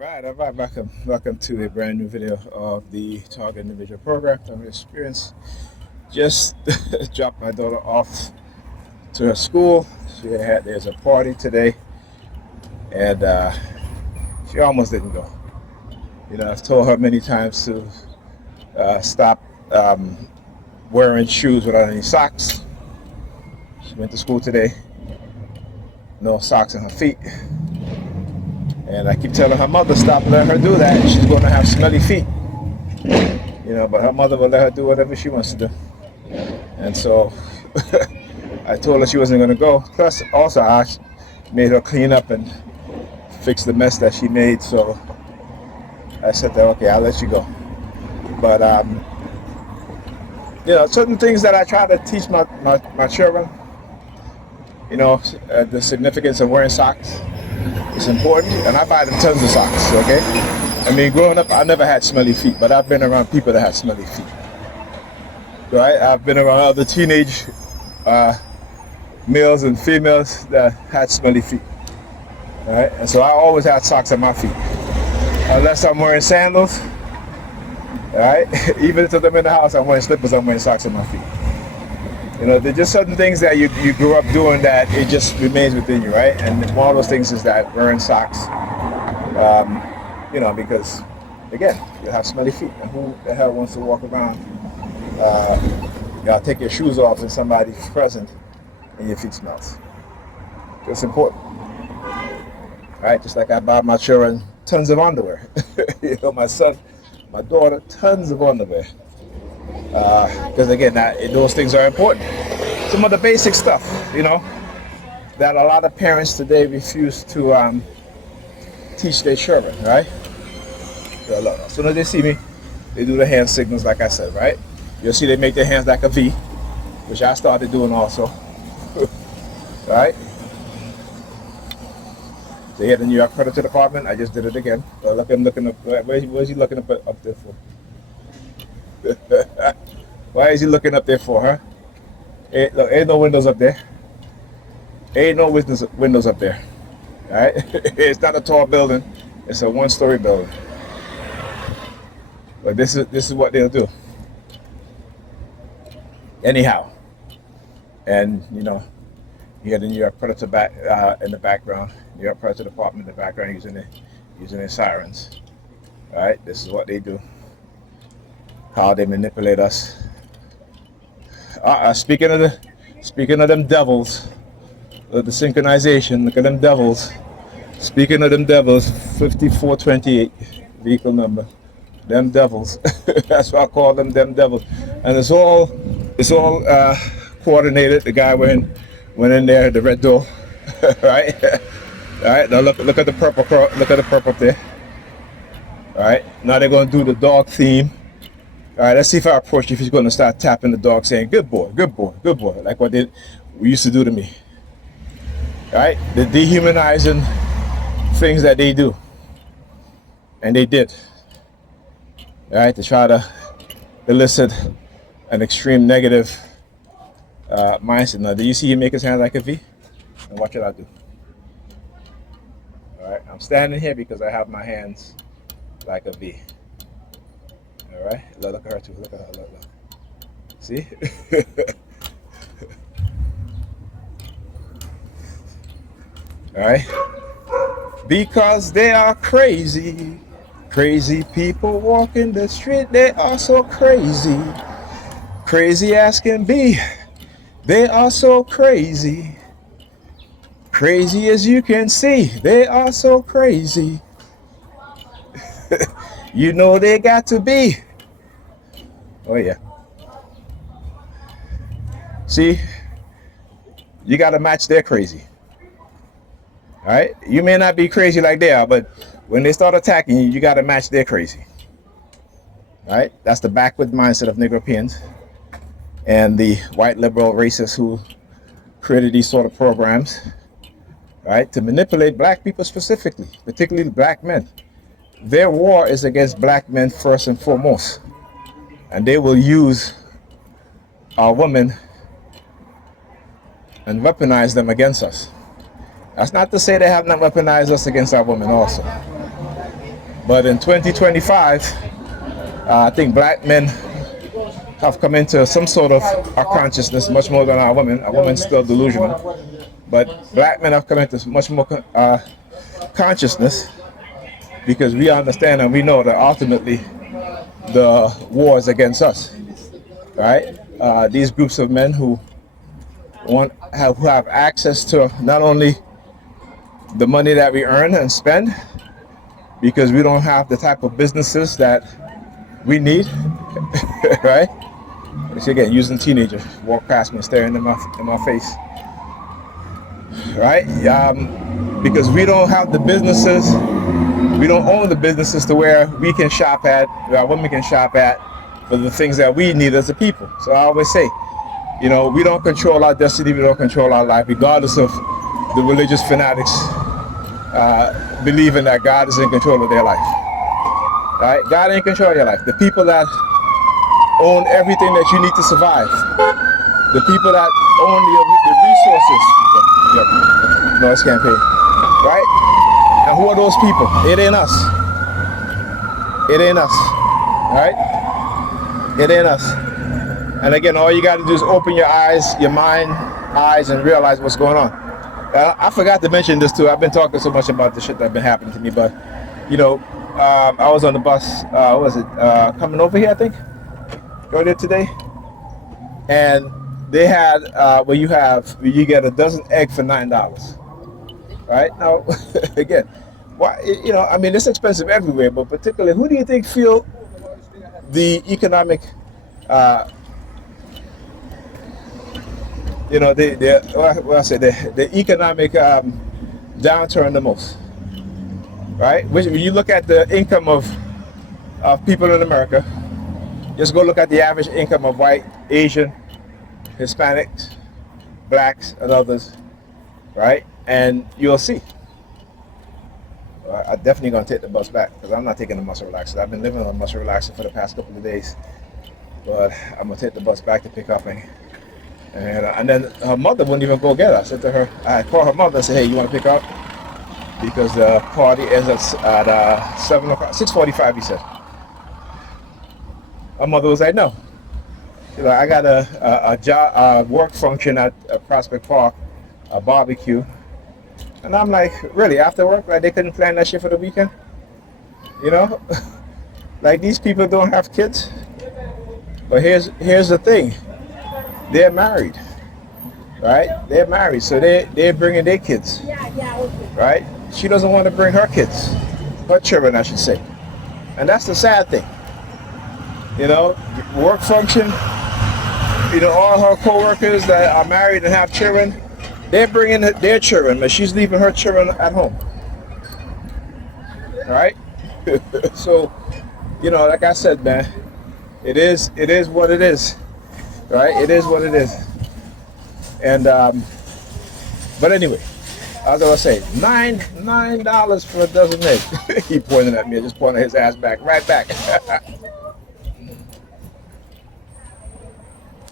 All right. Welcome to a brand new video of the Target Individual Program. I'm Experience. Just dropped my daughter off to her school. There's a party today, and she almost didn't go. I've told her many times to stop wearing shoes without any socks. She went to school today, no socks on her feet. And I keep telling her mother, stop letting her do that. She's going to have smelly feet. But her mother will let her do whatever she wants to do. And so I told her she wasn't going to go. Plus, also, I made her clean up and fix the mess that she made. So I said that, okay, I'll let you go. But, certain things that I try to teach my children, the significance of wearing socks. It's important, and I buy them tons of socks, okay? I mean, growing up, I never had smelly feet, but I've been around people that had smelly feet, right? I've been around other teenage males and females that had smelly feet, right? And so I always had socks on my feet, unless I'm wearing sandals, right? Even if I'm in the house, I'm wearing slippers, I'm wearing socks on my feet. There's just certain things that you grew up doing that it just remains within you, right? And one of those things is that wearing socks, because, again, you have smelly feet. And who the hell wants to walk around, take your shoes off and somebody's present and your feet smells? It's important, right? Just like I buy my children tons of underwear. My son, my daughter, tons of underwear. Because again, those things are important. Some of the basic stuff, that a lot of parents today refuse to teach their children, right? So look, as soon as they see me, they do the hand signals like I said, right? You'll see they make their hands like a V, which I started doing also, right? They had the New York Credit Department. I just did it again. Look, I'm looking up. Where's he looking up there for? Why is he looking up there for, huh? Ain't no windows up there. Ain't no windows up there. All right? It's not a tall building. It's a one-story building. But this is what they'll do. Anyhow, and you have the New York Predator in the background. New York Predator Department in the background using their sirens. All right? This is what they do. How they manipulate us. Speaking of them devils, the synchronization. Look at them devils. Speaking of them devils, 5428 vehicle number. Them devils. That's what I call them devils. And it's all coordinated. The guy went in there, the red door, right? All right. Now look at the purple. Look at the purple up there. All right. Now they're gonna do the dog theme. All right, let's see if I approach you, if he's going to start tapping the dog saying, good boy, good boy, good boy, like what we used to do to me. All right, the dehumanizing things that they do. And they did. All right, to try to elicit an extreme negative mindset. Now, do you see him make his hand like a V? And watch what I do. All right, I'm standing here because I have my hands like a V. All right, look at her too. Look at her. Look. See? All right. Because they are crazy. Crazy people walking the street. They are so crazy. Crazy as can be. They are so crazy. Crazy as you can see. They are so crazy. They got to be. Oh yeah. See, you got to match their crazy. All right. You may not be crazy like they are, but when they start attacking you, you got to match their crazy. All right. That's the backward mindset of Negropeans and the white liberal racists who created these sort of programs, right, to manipulate black people specifically, particularly black men. Their war is against black men first and foremost. And they will use our women and weaponize them against us. That's not to say they have not weaponized us against our women also. But in 2025, I think black men have come into some sort of our consciousness much more than our women. Our women still delusional, but black men have come into much more consciousness, because we understand and we know that ultimately the war is against us, right? These groups of men who who have access to not only the money that we earn and spend, because we don't have the type of businesses that we need, right? See, again, using teenagers walk past me, staring in my face, right? Because we don't have the businesses, we don't own the businesses to where we can shop at, where our women can shop at for the things that we need as a people. So I always say, we don't control our destiny, we don't control our life, regardless of the religious fanatics believing that God is in control of their life. Right? God ain't in control of your life. The people that own everything that you need to survive, the people that own the resources, noise campaign, right? And who are those people? It ain't us. It ain't us, right? It ain't us. And again, all you got to do is open your eyes, your mind, eyes, and realize what's going on. I forgot to mention this too. I've been talking so much about the shit that's been happening to me, but I was on the bus. What was it? Coming over here, I think, earlier today, and they had where you get a dozen egg for $9. Right now, again, why? I mean, it's expensive everywhere, but particularly, who do you think feel the economic the economic downturn the most, right? When you look at the income of people in America, just go look at the average income of white, Asian, Hispanics, blacks, and others, right? And you'll see. I'm definitely going to take the bus back, because I'm not taking the muscle relaxer. I've been living on muscle relaxer for the past couple of days, but I'm going to take the bus back to pick up and then her mother wouldn't even go get her. I said to her, I called her mother and said, hey, you want to pick up? Because the party ends at 7 o'clock, 6:45, he said. Her mother was like, no. She's like, I got a job, work function at Prospect Park, a barbecue. And I'm like, really, after work? Like, they couldn't plan that shit for the weekend? Like, these people don't have kids? But here's the thing. They're married, right? They're married, so they're bringing their kids, right? She doesn't want to bring her kids, her children, I should say. And that's the sad thing. Work function, all her co-workers that are married and have children, they're bringing their children, but she's leaving her children at home, right? So, like I said, man, it is what it is. Right, it is what it is, and but anyway, as I was saying, $9 for a dozen eggs. He pointed at me, I just pointed his ass back, right back.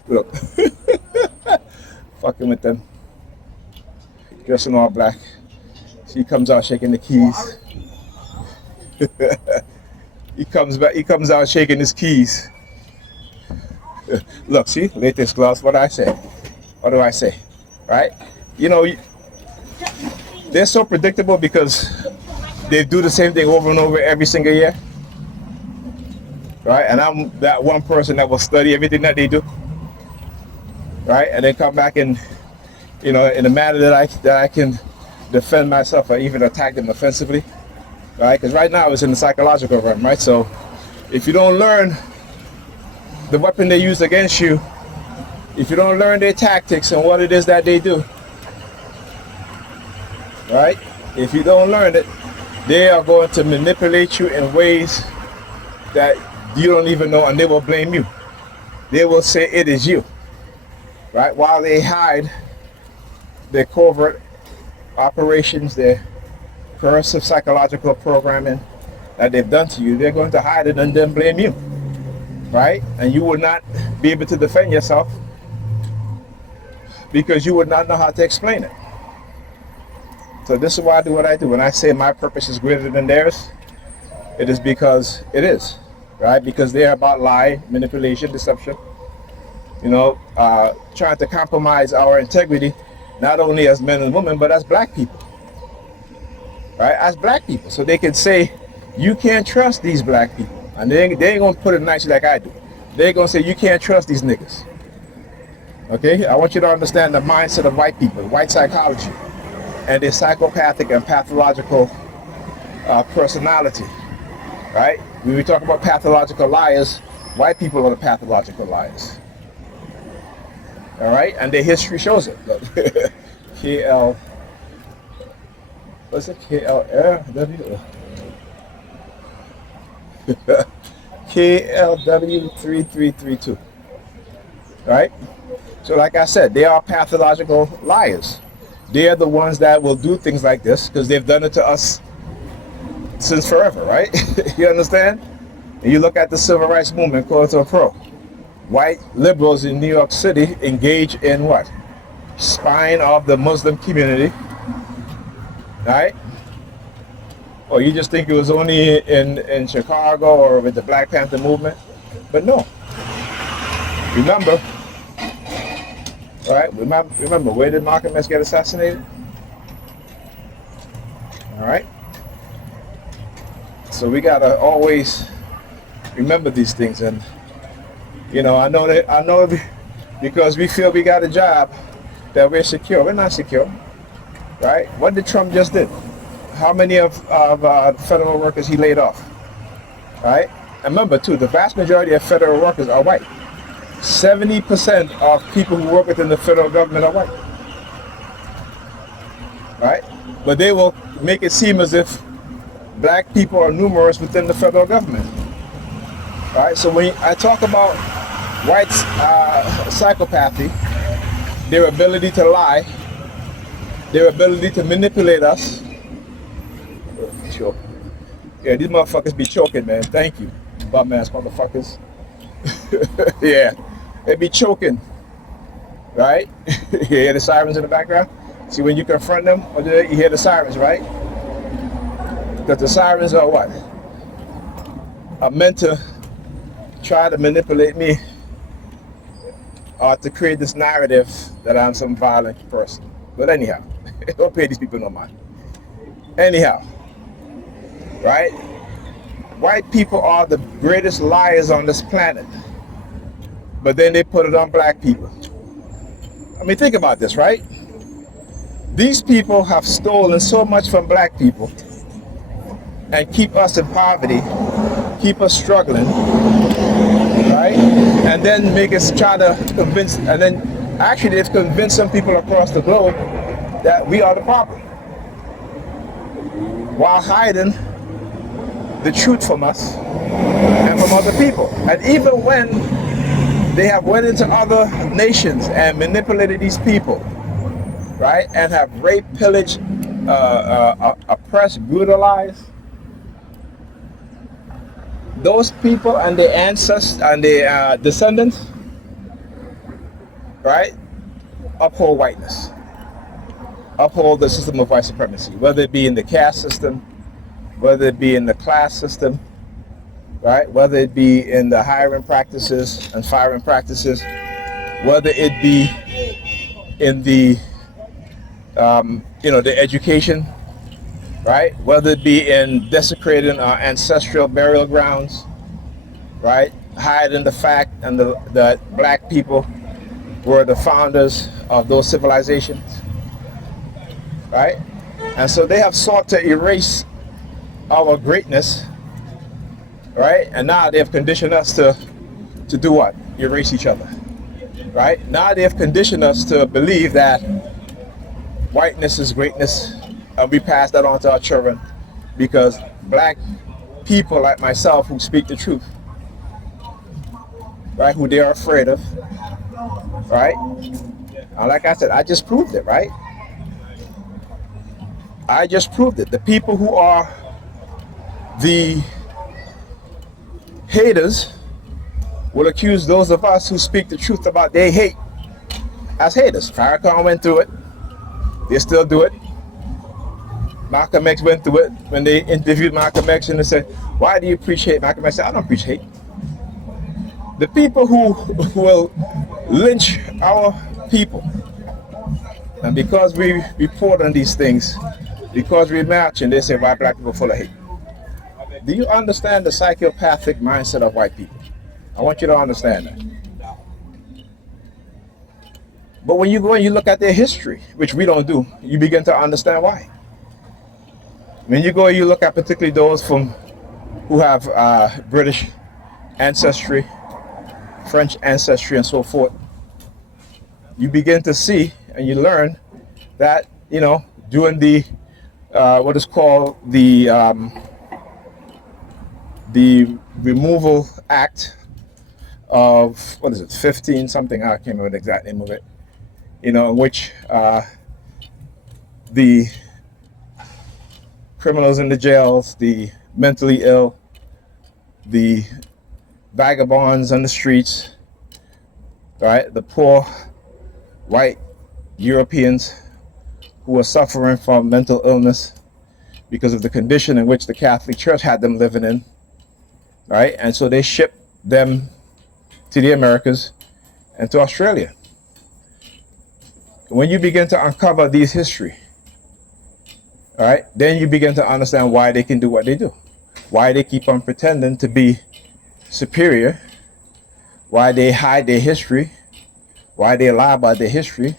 Look, fucking with them, dressing all black. She comes out shaking the keys. He comes out shaking his keys. Look, see, latest gloves. What do I say? What do I say? Right? They're so predictable because they do the same thing over and over every single year. Right? And I'm that one person that will study everything that they do. Right? And then come back and, in a manner that I can defend myself or even attack them offensively. Right? Because right now it's in the psychological realm, right? So if you don't learn the weapon they use against you, if you don't learn their tactics and what it is that they do, right? If you don't learn it, they are going to manipulate you in ways that you don't even know, and they will blame you. They will say it is you, right? While they hide their covert operations, their coercive psychological programming that they've done to you, they're going to hide it and then blame you. Right? And you would not be able to defend yourself because you would not know how to explain it. So this is why I do what I do. When I say my purpose is greater than theirs, It is because it is, right? Because they're about lie, manipulation, deception, trying to compromise our integrity, not only as men and women, but as black people, right? As black people. So they can say, you can't trust these black people. And they ain't going to put it nicely like I do. They're going to say, you can't trust these niggas. Okay? I want you to understand the mindset of white people, white psychology, and their psychopathic and pathological personality, right? When we talk about pathological liars, white people are the pathological liars. All right? And their history shows it. KL, what's it? KLW? KLW3332. Right? So like I said, they are pathological liars. They are the ones that will do things like this because they've done it to us since forever, right? You understand? And you look at the civil rights movement, quote to a pro. White liberals in New York City engage in what? Spying of the Muslim community, right? Or you just think it was only in Chicago or with the Black Panther movement? But no. Remember, right? Remember, where did Malcolm X get assassinated? All right. So we gotta always remember these things, and I know because we feel we got a job that we're secure. We're not secure, right? What did Trump just did? How many of federal workers he laid off, right? And remember too, the vast majority of federal workers are white. 70% of people who work within the federal government are white, right? But they will make it seem as if black people are numerous within the federal government, right? So when I talk about whites' psychopathy, their ability to lie, their ability to manipulate us. Sure. Yeah, these motherfuckers be choking, man. Thank you, bum ass motherfuckers. Yeah, they be choking, right? You hear the sirens in the background? See, when you confront them, you hear the sirens, right? Because the sirens are what? Are meant to try to manipulate me or to create this narrative that I'm some violent person. But anyhow, don't pay these people no mind. Anyhow, right? White people are the greatest liars on this planet, but then they put it on black people. I mean, think about this, right? These people have stolen so much from black people and keep us in poverty, keep us struggling, right? And then make us try to convince, and then actually they've convinced some people across the globe that we are the problem, while hiding the truth from us and from other people. And even when they have went into other nations and manipulated these people, right, and have raped, pillaged, oppressed, brutalized those people and their ancestors and their descendants, right, uphold whiteness, uphold the system of white supremacy, whether it be in the caste system, whether it be in the class system, right, whether it be in the hiring practices and firing practices, whether it be in the the education, right, whether it be in desecrating our ancestral burial grounds, right, hiding the fact and that black people were the founders of those civilizations, right? And so they have sought to erase our greatness, right? And now they have conditioned us to do what? Erase each other, right? Now they have conditioned us to believe that whiteness is greatness, and we pass that on to our children because black people like myself who speak the truth, right, who they are afraid of, right? And like I said, I just proved it, right? I just proved it. The people who are the haters will accuse those of us who speak the truth about their hate as haters. Farrakhan went through it. They still do it. Malcolm X went through it when they interviewed Malcolm X and they said, "Why do you preach hate?" Malcolm X said, "I don't preach hate. The people who will lynch our people, and because we report on these things, because we march and they say why black people are full of hate." Do you understand the psychopathic mindset of white people? I want you to understand that. But when you go and you look at their history, which we don't do, you begin to understand why. When you go and you look at particularly those who have British ancestry, French ancestry, and so forth, you begin to see and you learn that, during the what is called the removal act of, what is it, 15 something, I can't remember the exact name of it, in which the criminals in the jails, the mentally ill, the vagabonds on the streets, right, the poor white Europeans who are suffering from mental illness because of the condition in which the Catholic Church had them living in, right? And so they shipped them to the Americas and to Australia. When you begin to uncover these history, all right, then you begin to understand why they can do what they do, why they keep on pretending to be superior, why they hide their history, why they lie about their history,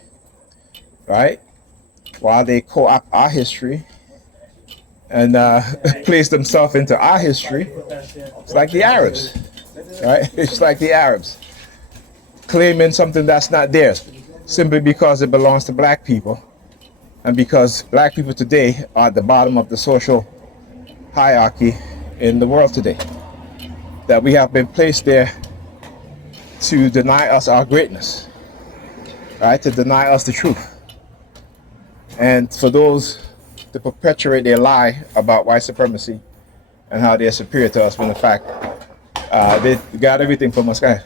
right? Why they co-opt our history and place themselves into our history. It's like the Arabs, right? It's like the Arabs claiming something that's not theirs simply because it belongs to black people, and because black people today are at the bottom of the social hierarchy in the world today, that we have been placed there to deny us our greatness, right? To deny us the truth, and for those to perpetuate their lie about white supremacy and how they're superior to us, when in fact they got everything from us, guys,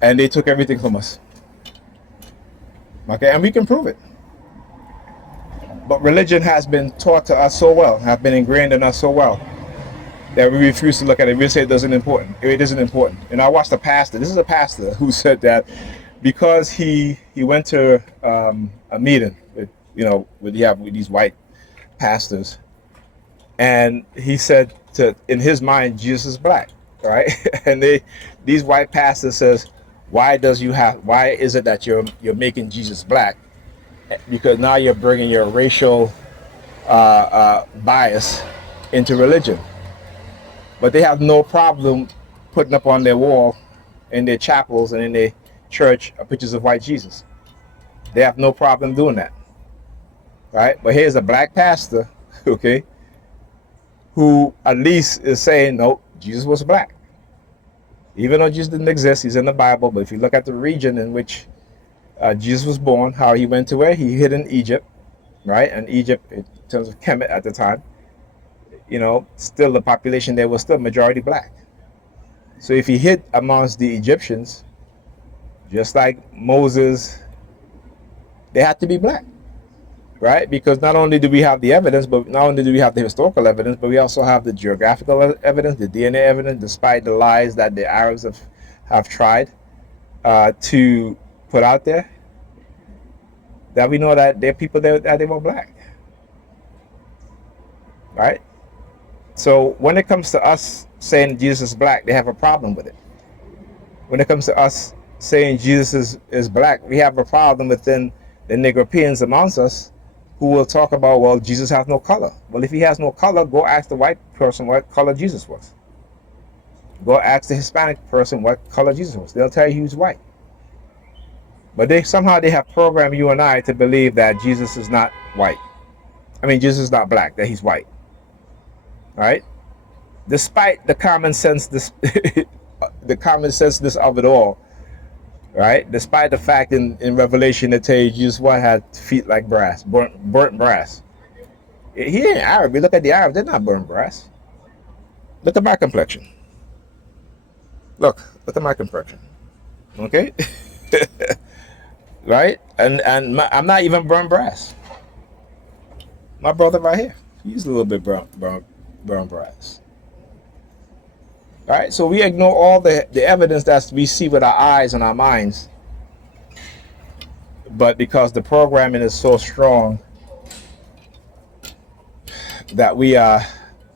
and they took everything from us. Okay, and we can prove it. But religion has been taught to us so well, have been ingrained in us so well, that we refuse to look at it. We say it isn't important. It isn't important. And I watched a pastor. This is a pastor who said that because he went to a meeting with, with these white pastors, and he said in his mind, Jesus is black, right? And these white pastors says, why is it that you're making Jesus black? Because now you're bringing your racial bias into religion. But they have no problem putting up on their wall, in their chapels and in their church, pictures of white Jesus. They have no problem doing that, right? But here's a black pastor, okay, who at least is saying, no, Jesus was black. Even though Jesus didn't exist, he's in the Bible. But if you look at the region in which Jesus was born, how he went to where? He hid in Egypt, right? And Egypt, in terms of Kemet at the time, still the population there was still majority black. So if he hid amongst the Egyptians, just like Moses, they had to be black, right? Because not only do we have the evidence, but not only do we have the historical evidence, but we also have the geographical evidence, the DNA evidence, despite the lies that the Arabs have tried to put out there, that we know that there are people there that they were black, right? So when it comes to us saying Jesus is black, they have a problem with it. When it comes to us saying Jesus is black, we have a problem within the Negropeans amongst us who will talk about, well, Jesus has no color. Well, if he has no color, go ask the white person what color Jesus was. Go ask the Hispanic person what color Jesus was. They'll tell you he was white. But somehow they have programmed you and I to believe that Jesus is not white. I mean, Jesus is not black, that he's white. Right? Despite the common sense, the common senseness of it all, right? Despite the fact in Revelation it tells you Jesus had feet like brass, burnt brass. He ain't Arab. You look at the Arabs, they're not burnt brass. Look at my complexion. Look at my complexion. Okay? Right? And I'm not even burnt brass. My brother right here. He's a little bit brown brass. All right, so we ignore all the evidence that we see with our eyes and our minds, but because the programming is so strong that we are,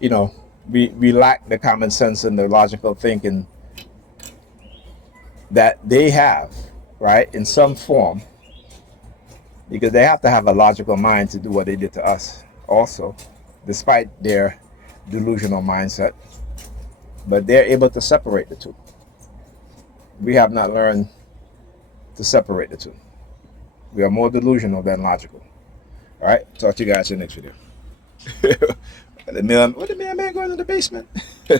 you know, we lack the common sense and the logical thinking that they have, right, in some form, because they have to have a logical mind to do what they did to us also, despite their delusional mindset. But they're able to separate the two. We have not learned to separate the two. We are more delusional than logical. All right, talk to you guys in the next video. What the mailman going to the basement?